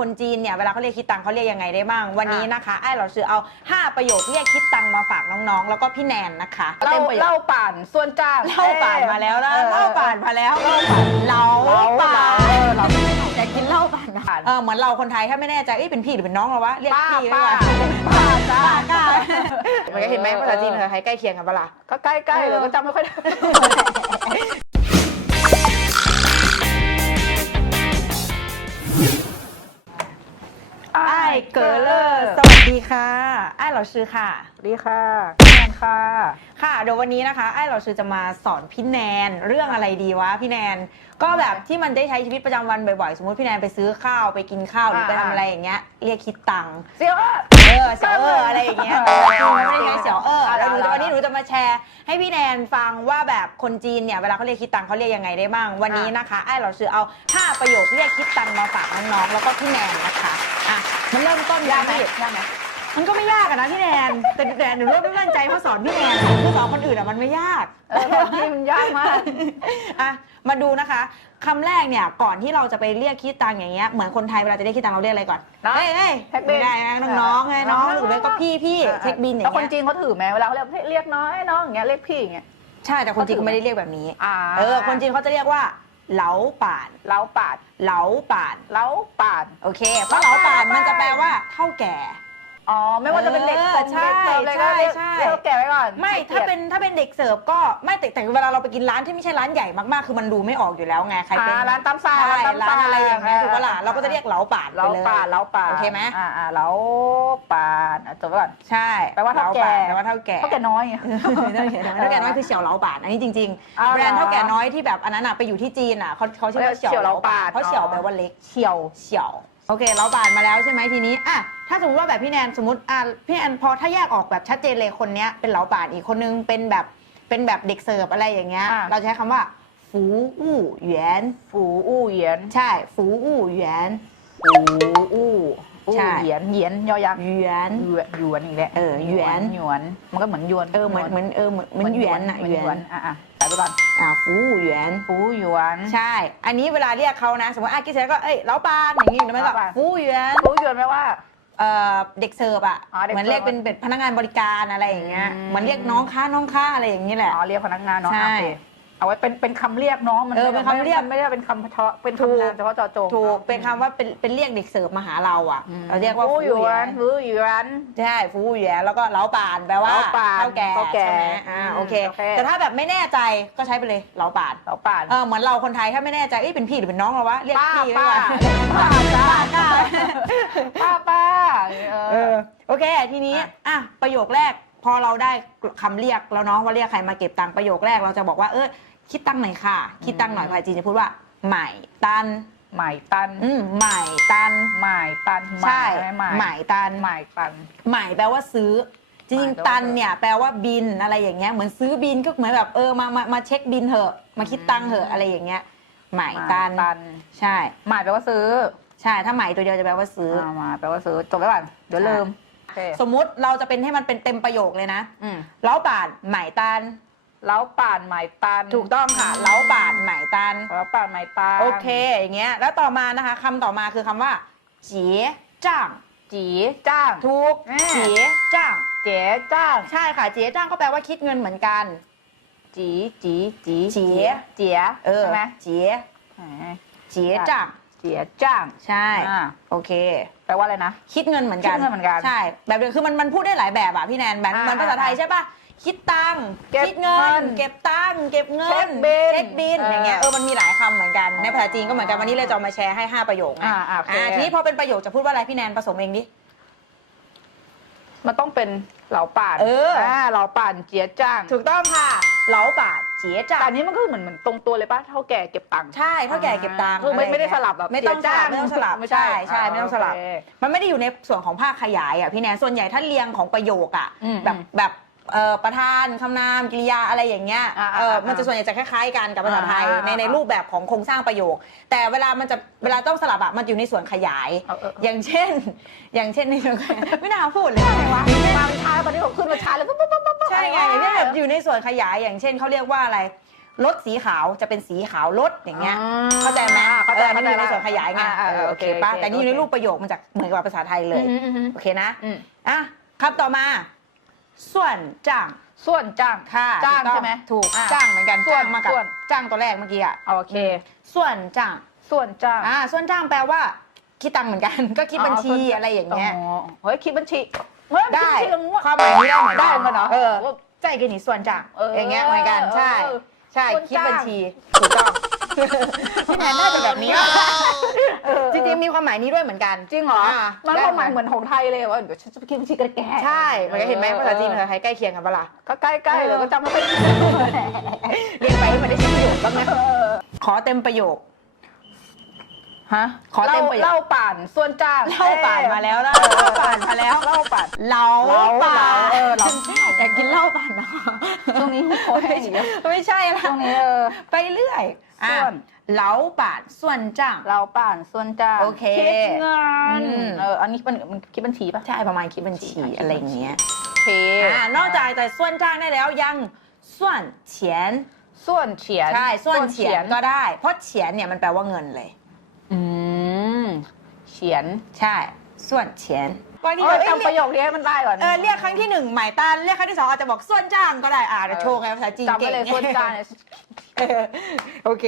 คนจีนเนี่ยเวลาเขาเรียกคิดตังค์เขาเรียกยังไงได้บ้าง วันนี้นะคะไอ้เราซื้อเอา 5 ประโยคเรียกคิดตังค์มาฝากน้องๆ แล้วก็พี่แนนนะคะเล่าต็มประโยคเล่าป่านส่วนจ้างเล่าป่านมาแล้วนะออเล่าป่านมาแล้วเล่าป่านเราเล่าป่าเออนเราอยากกินเหล้าป่านนะเออเหมือนเราคนไทยถ้าไม่แน่ใจเอ้ยเป็นพี่หรือเป็นน้องเราวะเรียกป้าพี่ไว้ป้าก่อนป้าจ้าป้าก้ามันก็เห็นไหมเออภาษาจีนภาษาไทยใกล้เคียงกันปะล่ะก็ใกล้ๆเลยก็จำไม่ค่อยได้ เกิร์ลเลอร์สวัสดีค่ะไอ้เราชื่อค่ะ ดีค่ะแนนค่ะ ค่ะเดี๋ยววันนี้นะคะไอ้เราชื่อจะมาสอนพี่แนนเรื่องอะไรดีวะพี่แนน ก็แบบที่มันได้ใช้ชีวิตประจำวันบ่อยๆ สมมติพี่แนนไปซื้อข้าวไปกินข้าวหรือไปทำอะไรอย่างเงี้ยเรียกคิดตังค์เสียวอะเออเสี่ยวเอออะไรอย่างเงี้ยเออไม่ได้ใช้เสี่ยวเออแล้วหนูจะเอาวันนี้หนูจะมาแชร์ให้พี่แนนฟังว่าแบบคนจีนเนี่ยเวลาเขาเรียกคิดตังค์เขาเรียกยังไงได้บ้างวันนี้นะคะไอ้เราซื้อเอา 5 ประโยคเรียกคิดตังค์มาฝากน้องๆแล้วก็พี่แนนนะคะ อะมันเริ่มต้นยากไหมที่ยากไหมมันก็ไม่ยากอะนะพี่แนนแต่แต่หนูเริ่มไม่มั่นใจเพราะสอนพี่แนนคือสอนคนอื่นอะมันไม่ยากเออแบบนี้มันยากมากอะมาดูนะคะคำแรกเนี่ยก่อนที่เราจะไปเรียกคิดตังค์อย่างเงี้ยเหมือนคนไทยเวลาจะเรียกคิดตังค์เราเรียกอะไรก่อนนะเฮ้ยเฮ้ยเช็คบิลไม่ได้นะน้องๆไงน้องหรือไม่ก็พี่พี่เช็คบินอย่างแล้วคนเงี้ยจีนเขาถือไหมเวลาเขาเรียกเรียกน้อยน้องอย่างเงี้ยเรียกพี่อย่างเงี้ยใช่แต่คนจีนเขาไม่ได้เรียกแบบนี้อ่าเออคนจีนเขาจะเรียกว่า เหลาป่าน เล้าป่านเหลาป่าน เล้าป่านโอเค เพราะเหลาป่านมันจะแปลว่าเท่าแก่ อ๋อ ไม่ว่าจะเป็นเด็กเออส่งเด็กเสิร์ฟอะไรก็เรียกใช่ใช่ เรียกแก่ไว้ก่อนไม่ให้ถ้ากียรติ เป็นถ้าเป็นเด็กเสิร์ฟก็ไม่แต่แต่เวลาเราไปกินร้านที่ไม่ใช่ร้านใหญ่มากๆ คือมันดูไม่ออกอยู่แล้วไงใครเป็นอ่าร้านตำซ่าใช่ร้านตำซ่าร้านอะไรอย่างเงี้ยถูกปะล่ะอ่าเราก็จะเรียกเหลาป่านไปเล้าเลยป่านเล้าป่านโอเคไหม อ่าอ่าเล้าป่านอะจบไว้ก่อน ใช่แปลว่าเท่าแก่หลป่นแปลว่าเท่าแก่ เขาแก่น้อยเท่าแก่น้อยเท่าแก่น้อยคือเสี่ยวเหลาป่านอันนี้จริงเอาๆ เหรอแบรนด์เท่าแก่น้อยที่แบบอันนั้นอะไปอยู่ที่จีนอะเขาเขาชื่อว่าเรียกเสี่ยวเหลาป่านเสี่ยวเหลาป่านเพราะเสี่ยวอ๋อแปลว่าเล็กเฉียวเฉียว โอเค เราป่านมาแล้วใช่ไหมทีนี้อะถ้าสมมติว่าแบบพี่แนนสมมติอะพี่แนนพอถ้าแยกออกแบบชัดเจนเลยคนเนี้ยเป็นเหลาป่านอีกคนนึงเป็นแบบเป็นแบบเด็กเสิร์ฟอะไรอย่างเงี้ย อะ เราจะใช้คำว่าฟูอู่เหวียนฝูอู้เหยียนใช่ฟูอู่เหวียน ฝูอู้อู้ใช่ เหยียนเหยียนยอยักษ์เหวียน หยวนหยวนอีกแล้วเออหยวน หยวน มันก็เหมือนหยวน เออเหมือนเหมือนเออเหมือนเหมือนเหวียนอะเหมืเหอนวีหยยวนนอะอะใส่ ไปก่อนอะฟูอู่เหวียนฝูหยวน ใช่ อันนี้เวลาเรียกเขานะ สมมติอากิเซก็เอ้ยเหลาปานอย่างงี้หรือไม่ก็เหลาปาน ฟูเหวียนฝูหยวนแปลว่า เอ่อเด็กเสิร์ฟอะอ๋อเด็กเหมือนเรียกเสิร์ฟเป็นเป็นพนักงานบริการอะไรอย่างเงี้ยอืม เหมือนเรียกน้องค้าน้องค้าอะไรอย่างนี้แหละ อ๋อเรียกพนักงานเนาะใช่ โอเค เอาไว้เป็นเป็นคำเรียกเน้องมันเออเป็นคำเรียกมันไม่ได้เป็นคำเฉพาะเป็นถูกคำนามเฉพาะเจาะจงถูกเป็นคำว่าเป็นเป็นเรียกเด็กเสิร์ฟมาหาเราอะอืมเราเรียกว่าฝูฟูหยเหวีวยนนฝูหยวน ใช่ฟูเหวียนแล้วก็เหลาปานแปลว่าเหลาปานเท่าแก่เท่าแก่ใช่ไหมอ่าอืมโอเค โอเค แต่ถ้าแบบไม่แน่ใจก็ใช้ไปเลยเหลาปานเหลาป่าน เออเหมือนเราคนไทยถ้าไม่แน่ใจเอ้ยเป็นพี่หรือเป็นน้องเราวะเรียกป้าพี่ไว้ป้าก่อนป้าจ้าป้าป้าป้าเอเออ อโอเค ทีนี้อะ อะประโยคแรก พอเราได้คำเรียกแล้วเนาะว่าเรียกใครมาเก็บตังค์ประโยคแรกเราจะบอกว่าเออคิดตังค์หน่อยค่ะ คิดตังค์หน่อยภาษาจีนจะพูดว่าใหม่ตันหมายตันอืมใหม่ตันหมายตันใช่หมายใหม่ตันหมายตันใหม่แปลว่าซื้อ จริงหมายแปลว่าๆตันเนี่ยแปลว่าบินอะไรอย่างเงี้ยเหมือนซื้อบินก็เหมือนแบบเออมามามาเช็คบินเถอะ มาคิดตังค์เถอะอะไรอย่างเงี้ยใหม่ตันตันใช่หมายแปลว่าซื้อ ใช่ถ้าใหม่ตัวเดียวจะแปลว่าซื้อออ่าหมายแปลว่าซื้อจบไว้ก่อนเดี๋ยวลืม โอเค สมมุติเราจะเป็นให้มันเป็นเต็มประโยคเลยนะอืมเล้าบาทใหม่ตัน เล้าป่านหมายตันถูกต้องค่ะเล้าบาทใหม่ตัน เล้าป่านหมายตันโอเค อย่างเงี้ย แล้วต่อมานะคะคำต่อมาคือคำว่าเจี๋จ้างจีจ้าง ถูกแม่เจี๋จ้าง เจ๋จ้าง ใช่ค่ะ เจี๋จ้างก็แปลว่าคิดเงินเหมือนกัน จีจีจีเจ๋เจี๋ยเออใช่ไหมเจี๋แหมเจี๋จ้างเจี๋ยจ้าง ใช่ อ่า โอเค แปลว่าอะไรนะ คิดเงินเหมือนกันคิดเงินเหมือนกันใช่ แบบเดียวคือมันมันพูดได้หลายแบบอะพี่แนนแบบอ่าเหมือนภาษาไทยใช่ปะคิดตังค์เก็บคิดเงิเงินนเก็บตังค์เก็บเงินเช็คบิลเช็คบิลเออออย่างเงี้ยเออมันมีหลายคำเหมือนกันในภาษาจีนก็เหมือนกันอ๋อวันนี้เลยจะเอามาแชร์ให้ 5 ประโยคไงอ่าอ่าโอเค ทีนี้พอเป็นประโยคจะพูดว่าอะไรพี่แนนผสมเองดิ มันต้องเป็นเหลาป่านเอออ่ เหลาป่านเจี๋ยจ้าง ถูกต้องค่ะ เหลาบาท เจี๋ยจ่าแต่อันนี้มันก็เหมือนเหมือนตรงตัวเลยป่ะเท่าแก่เก็บตังค์ใช่เท่าแก่เก็บตังค์คือไม่ะรไม่ได้เงี้ยสลับแบบไม่ต้องสลับไม่ต้องสลับไม่ใช่ใช่ใช่ไม่ต้องสลับโอเค มันไม่ได้อยู่ในส่วนของภาคขยายอะพี่แนนส่วนใหญ่ถ้าเรียงของประโยคอะอืมแบบแบบเอ่อ ประธานคำนามกริยาอะไรอย่างเงี้ยอ่าเอออ่ามันจะส่วนใหญ่จะคล้ายๆกันกับภาษาไทยอ่าในในรูปแบบของโครงสร้างประโยค แต่เวลามันจะเวลาต้องสลับอะมันอยู่ในส่วนขยายเอาเอออย่างเช่น อย่างเช่นในส่วนไม่น่าพูดเลยอะไรวะมาเป็นชาตอนนี้ผมขึ้นมาชาเลยปุ๊บปุ๊บปุ๊บปุ๊บใช่ไงอย่างเช่นแบบอยู่ในส่วนขยายอย่างเช่นเขาเรียกว่าอะไรรถสีขาวจะเป็นสีขาวรถอย่างเงี้ยอืมเข้าใจไหมเข้าใจออมันอยู่ในเข้าใจส่วนขยายไงอ่าอ่าเออโอเคป่ะโอเคแต่นี่อยู่ในโอเครูปประโยคมันจะเหมือนกับภาษาไทยเลยอืมอืมอืมโอเคนะอืมอะคำต่อมา ส่วนจ้างส่วนจ้างค่ะจ้างถูกต้องใช่ไหมถูกอะจ้างเหมือนกันส่วนจ้างมากับส่วน จ้างตัวแรกเมื่อกี้อะโอเค ส่วนจ้างส่วนจ้างอ่าส่วนจ้างแปลว่า คิดตังค์เหมือนกัน ก็คิดบัญชีส่วนจ้อะไรอย่างเงี้ยเฮ้ยคิดบัญชีเฮ้ยได้คิดบัญชีแล้วงวดความหมายนี้ได้เหมือนได้เหมือนกันเหรอเออใจกันนี่ส่วนจ้างเออออย่างเงี้ยเหมือนกันใช่เออใช่ส่วนคิดบัญจ้างชีถูกต้อง พี่แนนน่าจะแบบนี้เออจริงๆมีความหมายนี้ด้วยเหมือนกันจริงเหรออ่ามันได้ความหมายเหมือนของไทยเลยว่าเดี๋ยวฉันจะไปคิดบัญชีกันแกใช่เหมือนกันเห็นไหมภาษาจีนภาษาไทยใกล้เคียงกันปะล่ะก็ใกล้ๆเลยก็จำไม่ค่อยได้เรียนไปให้มันได้ใช้ประโยชน์บ้างนะขอเต็มประโยค ฮะขอเต็มประโยค เล่าป่านส่วนจ้างเล่าป่านมาแล้วนะเออเล่าป่านมาแล้วเล่าป่าน เหลาเหลาป่านเออเหลา อยากกินเหล้าป่านนะช่วงนี้โคตรให้ดีนะไม่ใช่ละช่วงนี้เออไปเรื่อยอะส่วนเหลาป่านส่วนจ้าง เราป่านส่วนจ้างโอเคคิดเงินอืม เอออันนี้มันมันคิดบัญชีป่ะใช่ประมาณคิดบัญชีอะไรอย่างเงี้ยโอเคอ่านอกจากแต่ส่วนจ้างได้แล้วยังส่วนเฉียนส่วนเฉียนใช่ส่วนเฉียนก็ได้ เพราะเฉียนเนี่ยมันแปลว่าเงินเลย อืมเฉียนใช่ ส่วนเฉียนบางทีเอแบอบเอ้ยจำประโยคนี้ให้มันได้ก่อนเออเรียกครั้งที่หนึ่งหมายต้านเรียกครั้งที่สองอาจจะบอกส่วนจ้างก็ได้อ่าเดี๋ยวโชว์ไงภาษาจีนจำเก่ไว้งเลยส่วนจ้างเนี่ย เออโอเค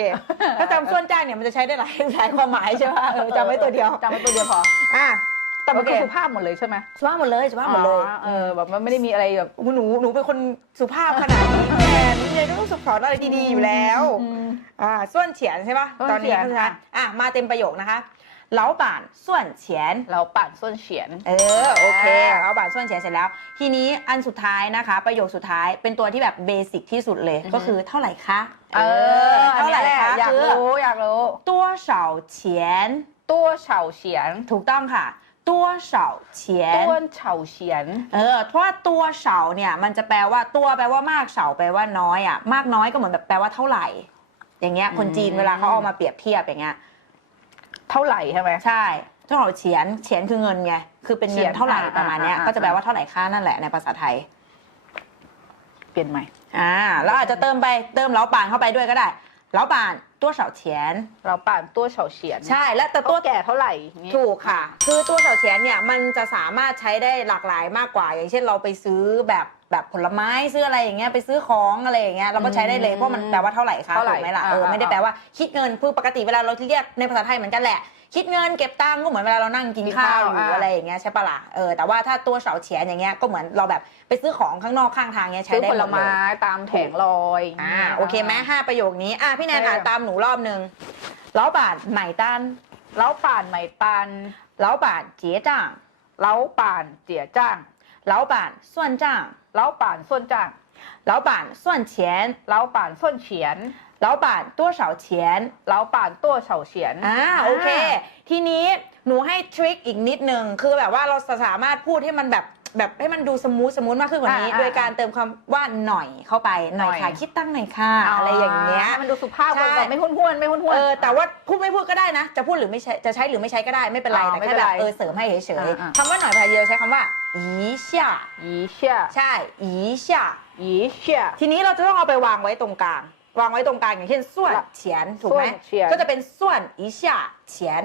ถ้าจำส่วนจ้างเนี่ยมันจะใช้ได้หลายหลายความหมายใช่ไหมเออจำไว้ตัวเดียวจำไว้ตัวเดียวพอ อะ แต่มันโอเคคือสุภาพหมดเลยใช่ไหมสุภาพหมดเลยสุภาพหมดเลยอ๋อเออแบบมันไม่ได้มีอะไรแบบโอ้โหหนูหนูเป็นคนสุภาพขนาดนี้แทนนี่เลยต้องสุขสอนอะไรดีๆอยู่แล้วอืม อ่าส่วนเฉียนใช่ปะส่วนตอนเฉีนี้ยนเพราะฉะนั้นค่ะอะมาเต็มประโยคนะคะเหลาป่านส่วนเฉียน เราป่านส่วนเฉียน เออโอเคเอาบาทส่วนเฉียนเสร็จแล้ว ทีนี้อันสุดท้ายนะคะ ประโยคสุดท้ายเป็นตัวที่แบบเบสิกที่สุดเลยอือฮึ ก็คือเท่าไหร่คะเออเท่าไหร่อันนี้แหคะอยากคือรู้อยากรู้ ตัวเฉาเฉียนตัวเฉาเฉียน ถูกต้องค่ะ ตัวเฉาเฉียนตัวเฉาเฉียน เออเพราะว่าตัวเฉาเนี่ยมันจะแปลว่าตัวแปลว่ามากเฉาแปลว่าน้อยอะ มากน้อยก็เหมือนแบบแปลว่าเท่าไหร่ อย่างเงี้ย คนจีนอืมเวลาเขาเอามาเปรียบเทียบอย่างเงี้ย เท่าไหร่ใช่ไหมใช่เจ้าของเฉียนเฉียนคือเงินไง คือเป็นเฉีเงิยนนเท่าไหร่อ่าประมาณเนี้ยอ่าก็จะแปลว่าเท่าไหร่ค่านั่นแหละในภาษาไทย เปลี่ยนใหม่ อ่า แล้วอาจจะเติมไปเติมเหลาป่านเข้าไปด้วยก็ได้เหลาป่าน ตัวเฉาเฉียน เราป่านตัวเฉาเฉียนใช่และแต่ตัตัววแก่เท่าไหร่อย่างงี้ ถูกค่ะ คือตัวเฉาเฉียนเนี่ยมันจะสามารถใช้ได้หลากหลายมากกว่า อย่างเช่นเราไปซื้อแบบแบบผลไม้ซื้ออะไรอย่างเงี้ยไปซื้อของอะไรอย่างเงี้ยเราก็ใช้ได้เลยเพราะมันแปลว่าเท่าไหร่คะเท่าไหร่ถูกไหมล่ะอ่าเออไม่ได้อ่าแปลว่าคิดเงินคือปกติเวลาเราเรียกในภาษาไทยเหมือนกันแหละ คิดเงินเก็บตังค์ก็เหมือนเวลาเรานั่งกินกินข้าข้าววอยู่อ่า อะไรอย่างเงี้ยใช่ปะล่ะเออแต่ว่าถ้าตัวเฉาเฉียนอย่างเงี้ยก็เหมือนเราแบบไปซื้อของข้างนอกข้างทางเงี้ยใช้ซื้อได้ผหลมดเลไม้ยตามแผงลอยอ่าโอเคไหมห้าประโยคนี้อะพี่แนนโอเคอ่านตามหนูรอบนึงเหลาบาทไหมตันเราป่านไหมตันเหลาบาทเจี๋ยจ่างเราป่านเจี๋ยจ้าง เหลาบาทส่วนจ่างเราป่านส่วนจ้างเหลาบาทส่วนเฉียนเราป่านส่วนเฉียนเหลาบาทตัวเฉาเฉียนเราป่านตัวเฉาเฉียนอ่าโอเค ทีนี้หนูให้ทริคอีกนิดนึงคือแบบว่าเราสามารถพูดให้มันแบบ แบบให้มันดูสมูทสมูทมากขึ้นกว่านี้ อ่าโดยการเติมคำว่าหน่อยเข้าไปหน่อยหน่อย ค่ะคิดตั้งหน่อยค่ะอะไรอย่างเงี้ย ให้มันดูสุภาพใช่แบบไม่ห้วนห้วนๆไม่ห้วนห้วนเออแต่ว่าพูดไม่พูดก็ได้นะ จะพูดหรือไม่ใช้จะใช้หรือไม่ใช้ก็ได้ไม่เป็นไรอ๋อแต่ไม่แค่เป็นแบไรบเออเสริมให้เฉยอ่าๆคำว่าหน่อยภาษาเดียวใช้คำว่าอีเช่าอีเชี่ยใช่อีเช่าอีเชี่ย ทีนี้เราจะต้องเอาไปวางไว้ตรงกลาง วางไว้ตรงกลางอย่างเช่นส่วนละเฉียนถูกไหมส่วนเฉียน ก็จะเป็นส่วนอีเช่าเฉียน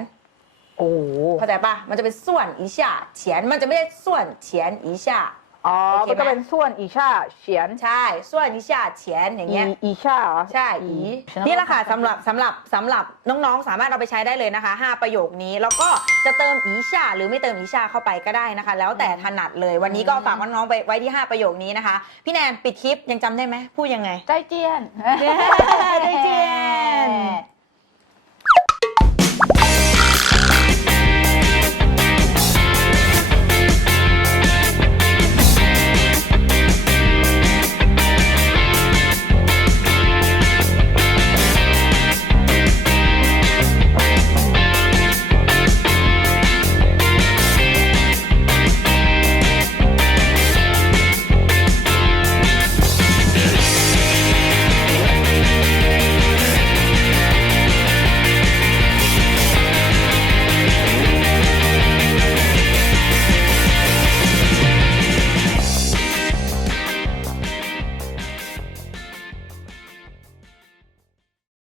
โอ้เข้าใจปะมันจะเป็นส่วนอีเช่าเฉียนมันจะไม่ใช่ส่วนเฉียนอีเช่าอ๋อโอเคไหม มันก็เป็นส่วนอีช่าเฉียนใช่ส่วนอีเช่าเฉียนอย่างอีเงี้ย อีช่าเหรอ ใช่อีฉัว่านี่แหละค่ะสำหรับสำหรับสำหรับน้องๆ สามารถเอาไปใช้ได้เลยนะคะ 5 ประโยคนี้แล้วก็จะเติมอีชาหรือไม่เติมอีชาเข้าไปก็ได้นะคะ แล้วแต่ถนัดเลยวันนี้ก็ฝากน้องๆไปไว้ที่ 5 ประโยคนี้นะคะ พี่แนนปิดคลิปยังจำได้ไหมพูดยังไง ใจเจียนได้เจียน